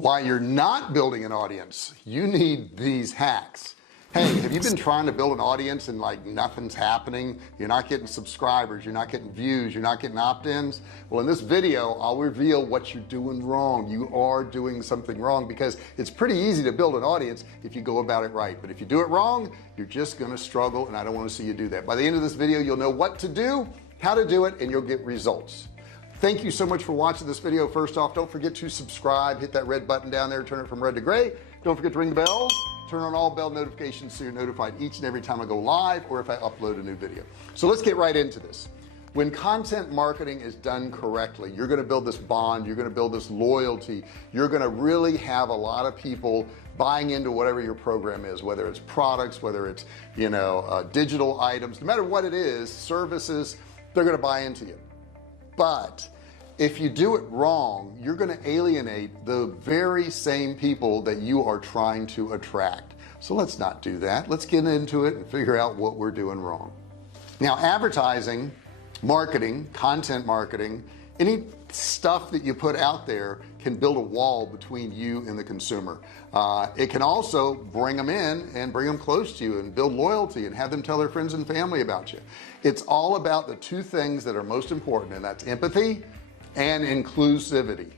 Why you're not building an audience, you need these hacks. Hey, have you been trying to build an audience and like nothing's happening? You're not getting subscribers, you're not getting views, you're not getting opt-ins. Well, in this video I'll reveal what you're doing wrong. You are doing something wrong, because it's pretty easy to build an audience if you go about it right, but if you do it wrong, you're just going to struggle, and I don't want to see you do that. By the end of this video you'll know what to do, how to do it, and you'll get results. Thank you so much for watching this video. First off, don't forget to subscribe, hit that red button down there, turn it from red to gray. Don't forget to ring the bell, turn on all bell notifications so you're notified each and every time I go live or if I upload a new video. So let's get right into this. When content marketing is done correctly, you're going to build this bond, you're going to build this loyalty, you're going to really have a lot of people buying into whatever your program is, whether it's products, whether it's digital items, no matter what it is, services, they're going to buy into you. But if you do it wrong, you're going to alienate the very same people that you are trying to attract. So let's not do that. Let's get into it and figure out what we're doing wrong. Now, advertising, marketing, content marketing, any stuff that you put out there can build a wall between you and the consumer. It can also bring them in and bring them close to you and build loyalty and have them tell their friends and family about you. It's all about the two things that are most important, and that's empathy and inclusivity.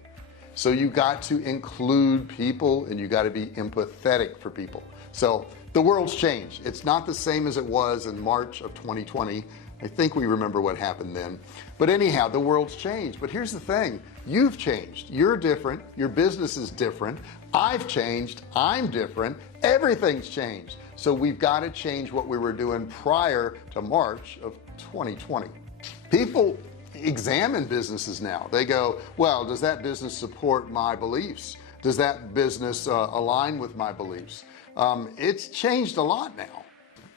So you got to include people and you got to be empathetic for people. So the world's changed. It's not the same as it was in March of 2020. I think we remember what happened then, but anyhow, the world's changed. But here's the thing, you've changed, you're different, your business is different, I've changed, I'm different, everything's changed. So we've got to change what we were doing prior to March of 2020. People examine businesses now. They go, well, does that business support my beliefs? Does that business align with my beliefs? It's changed a lot now.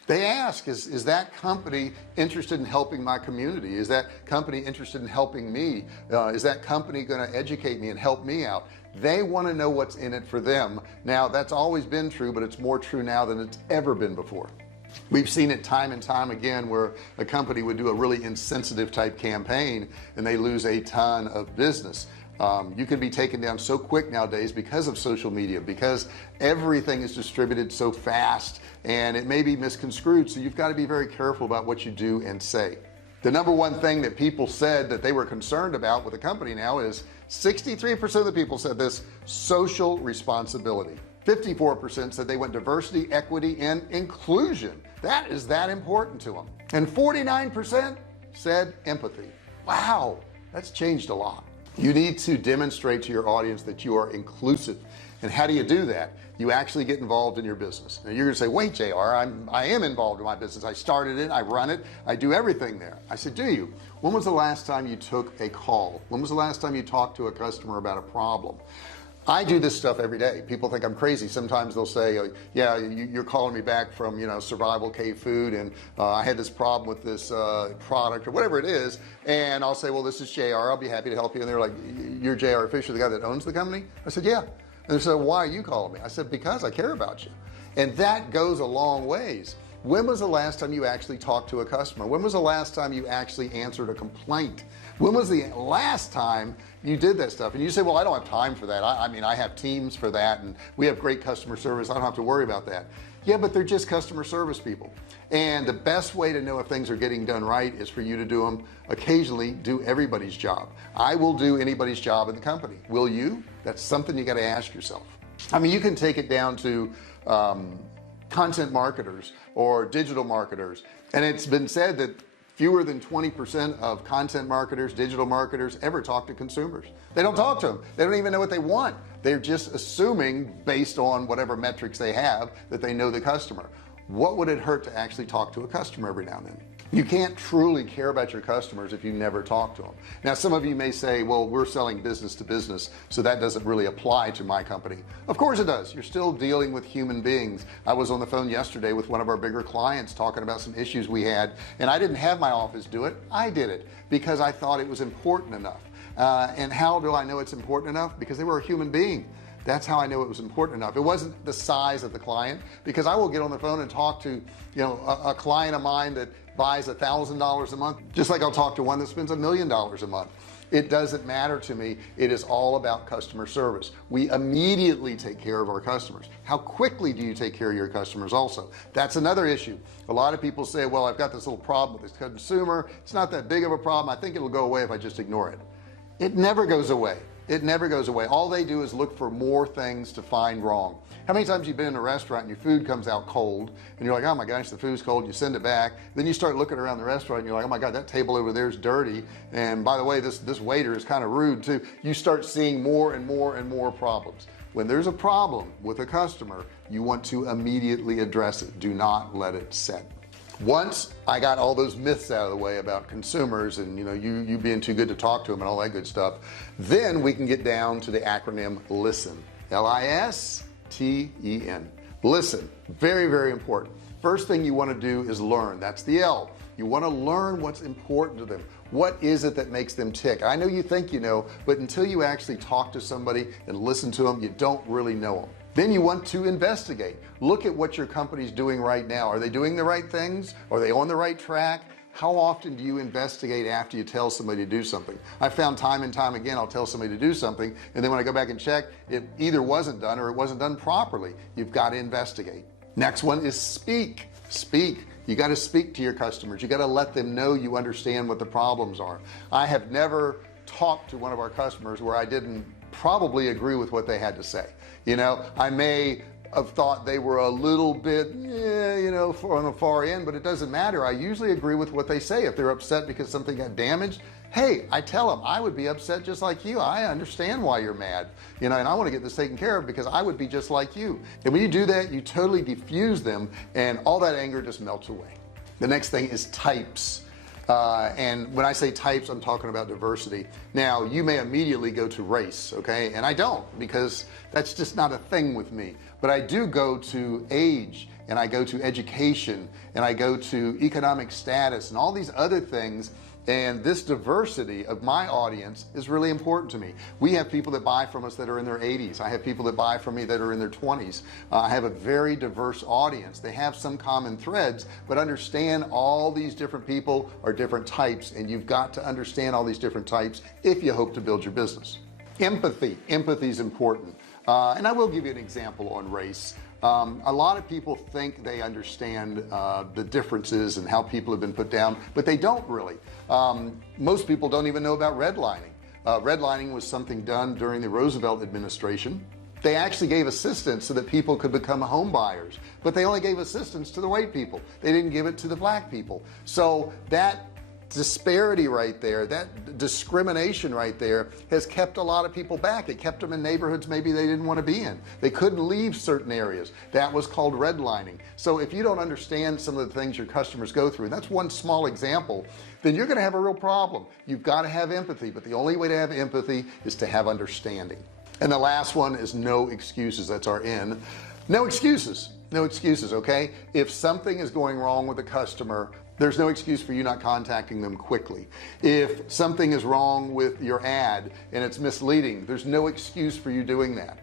They ask, is that company interested in helping my community? Is that company interested in helping me? Is that company going to educate me and help me out? They want to know what's in it for them. Now, that's always been true, but it's more true now than it's ever been before. We've seen it time and time again where a company would do a really insensitive type campaign and they lose a ton of business. You can be taken down so quick nowadays because of social media, because everything is distributed so fast and it may be misconstrued. So you've got to be very careful about what you do and say. The number one thing that people said that they were concerned about with a company now is 63% of the people said this: social responsibility. 54% said they want diversity, equity, and inclusion. That is that important to them. And 49% said empathy. Wow, that's changed a lot. You need to demonstrate to your audience that you are inclusive. And how do you do that? You actually get involved in your business. Now you're gonna say, wait, JR, I am involved in my business. I started it, I run it, I do everything there. I said, do you? When was the last time you took a call? When was the last time you talked to a customer about a problem? I do this stuff every day. People think I'm crazy. Sometimes they'll say, yeah, you're calling me back from Survivalcave food, and I had this problem with this product or whatever it is, and I'll say, well, this is JR, I'll be happy to help you. And they're like, you're JR Fisher, the guy that owns the company? I said, yeah. And they said, why are you calling me? I said, because I care about you. And that goes a long ways. When was the last time you actually talked to a customer? When was the last time you actually answered a complaint? When was the last time you did that stuff? And you say, well, I don't have time for that. I mean, I have teams for that, and we have great customer service. I don't have to worry about that. Yeah, but they're just customer service people. And the best way to know if things are getting done right is for you to do them occasionally. Do everybody's job. I will do anybody's job in the company. Will you? That's something you got to ask yourself. I mean, you can take it down to content marketers or digital marketers, and it's been said that fewer than 20% of content marketers, digital marketers, ever talk to consumers. They don't talk to them. They don't even know what they want. They're just assuming, based on whatever metrics they have, that they know the customer. What would it hurt to actually talk to a customer every now and then? You can't truly care about your customers if you never talk to them. Now, some of you may say, well, we're selling business to business, so that doesn't really apply to my company. Of course it does. You're still dealing with human beings. I was on the phone yesterday with one of our bigger clients talking about some issues we had, and I didn't have my office do it. I did it because I thought it was important enough. And how do I know it's important enough? Because they were a human being. That's how I knew it was important enough. It wasn't the size of the client, because I will get on the phone and talk to a client of mine that buys $1,000 a month, just like I'll talk to one that spends $1 million a month. it doesn't matter to me. It is all about customer service. We immediately take care of our customers. How quickly do you take care of your customers? Also, that's another issue. A lot of people say, well, I've got this little problem with this consumer. It's not that big of a problem. I think it'll go away if I just ignore it. It never goes away. It never goes away. All they do is look for more things to find wrong. How many times you've been in a restaurant and your food comes out cold and you're like, oh my gosh, the food's cold, you send it back, then you start looking around the restaurant and you're like, oh my god, that table over there is dirty, and by the way, this waiter is kind of rude too. You start seeing more and more and more problems. When there's a problem with a customer, you want to immediately address it. Do not let it sit. Once I got all those myths out of the way about consumers and you being too good to talk to them and all that good stuff, then we can get down to the acronym LISTEN. L-I-S-T-E-N. Listen, very, very important. First thing you want to do is learn. That's the L. You want to learn what's important to them. What is it that makes them tick? I know you think you know, but until you actually talk to somebody and listen to them, you don't really know them. Then you want to investigate. Look at what your company's doing right now. Are they doing the right things? Are they on the right track? How often do you investigate after you tell somebody to do something? I found time and time again, I'll tell somebody to do something, and then when I go back and check, it either wasn't done or it wasn't done properly. You've got to investigate. Next one is speak. You got to speak to your customers. You got to let them know you understand what the problems are. I have never talked to one of our customers where I didn't probably agree with what they had to say. I may have thought they were a little bit on the far end, but it doesn't matter. I usually agree with what they say. If they're upset because something got damaged, hey, I tell them I would be upset just like you. I understand why you're mad, and I want to get this taken care of because I would be just like you. And when you do that, you totally diffuse them and all that anger just melts away. The next thing is types. And when I say types, I'm talking about diversity. Now you may immediately go to race, okay, and I don't, because that's just not a thing with me. But I do go to age, and I go to education, and I go to economic status and all these other things. And this diversity of my audience is really important to me. We have people that buy from us that are in their 80s. I have people that buy from me that are in their 20s. I have a very diverse audience. They have some common threads, but understand all these different people are different types, and you've got to understand all these different types if you hope to build your business. Empathy is important, and I will give you an example on race. A lot of people think they understand the differences and how people have been put down, but they don't really. Most people don't even know about redlining. Redlining was something done during the Roosevelt administration. They actually gave assistance so that people could become home buyers, but they only gave assistance to the white people. They didn't give it to the black people. So that disparity right there, that discrimination right there, has kept a lot of people back. It kept them in neighborhoods maybe they didn't want to be in. They couldn't leave certain areas. That was called redlining. So if you don't understand some of the things your customers go through, and that's one small example, then you're going to have a real problem. You've got to have empathy, but the only way to have empathy is to have understanding. And the last one is no excuses. That's our N. No excuses. Okay, if something is going wrong with a customer, there's no excuse for you not contacting them quickly. If something is wrong with your ad and it's misleading, there's no excuse for you doing that.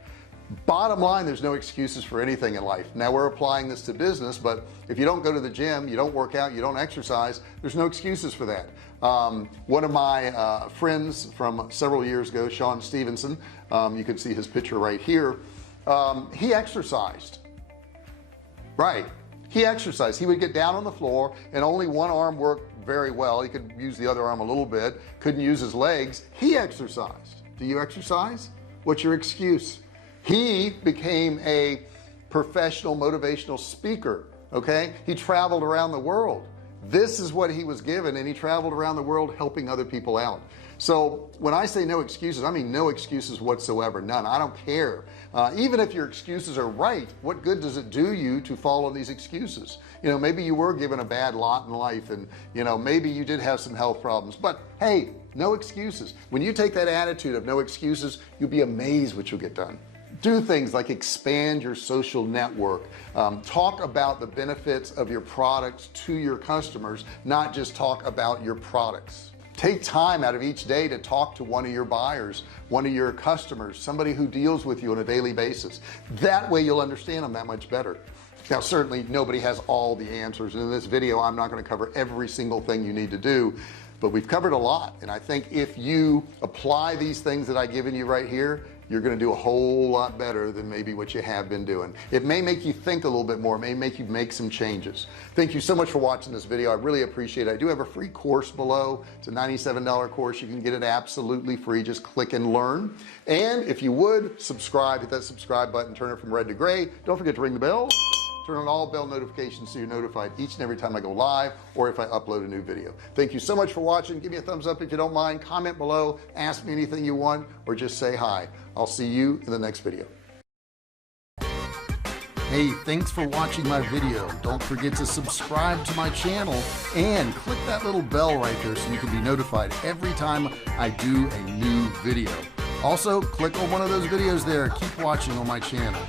Bottom line, there's no excuses for anything in life. Now we're applying this to business, but if you don't go to the gym, you don't work out, you don't exercise, there's no excuses for that. One of my friends from several years ago, Sean Stevenson, you can see his picture right here, he exercised. Right, he exercised. He would get down on the floor and only one arm worked very well. He could use the other arm a little bit, couldn't use his legs. He exercised. Do you exercise? What's your excuse? He became a professional motivational speaker. Okay, he traveled around the world. This is what he was given, and he traveled around the world helping other people out. So when I say no excuses, I mean no excuses whatsoever. None. I don't care. Even if your excuses are right, what good does it do you to follow these excuses? Maybe you were given a bad lot in life, and maybe you did have some health problems, but hey, no excuses. When you take that attitude of no excuses, you'll be amazed what you'll get done. Do things like expand your social network. Talk about the benefits of your products to your customers, not just talk about your products. Take time out of each day to talk to one of your buyers, one of your customers, somebody who deals with you on a daily basis. That way you'll understand them that much better. Now certainly nobody has all the answers, and in this video I'm not going to cover every single thing you need to do, but we've covered a lot, and I think if you apply these things that I've given you right here, you're going to do a whole lot better than maybe what you have been doing. It may make you think a little bit more, it may make you make some changes. Thank you so much for watching this video. I really appreciate it. I do have a free course below. It's a $97 course. You can get it absolutely free. Just click and learn. And if you would subscribe, hit that subscribe button, turn it from red to gray. Don't forget to ring the bell, turn on all bell notifications so you're notified each and every time I go live or if I upload a new video. Thank you so much for watching. Give me a thumbs up if you don't mind. Comment below, ask me anything you want, or just say hi. I'll see you in the next video. Hey, thanks for watching my video. Don't forget to subscribe to my channel and click that little bell right there so you can be notified every time I do a new video. Also, click on one of those videos there. Keep watching on my channel.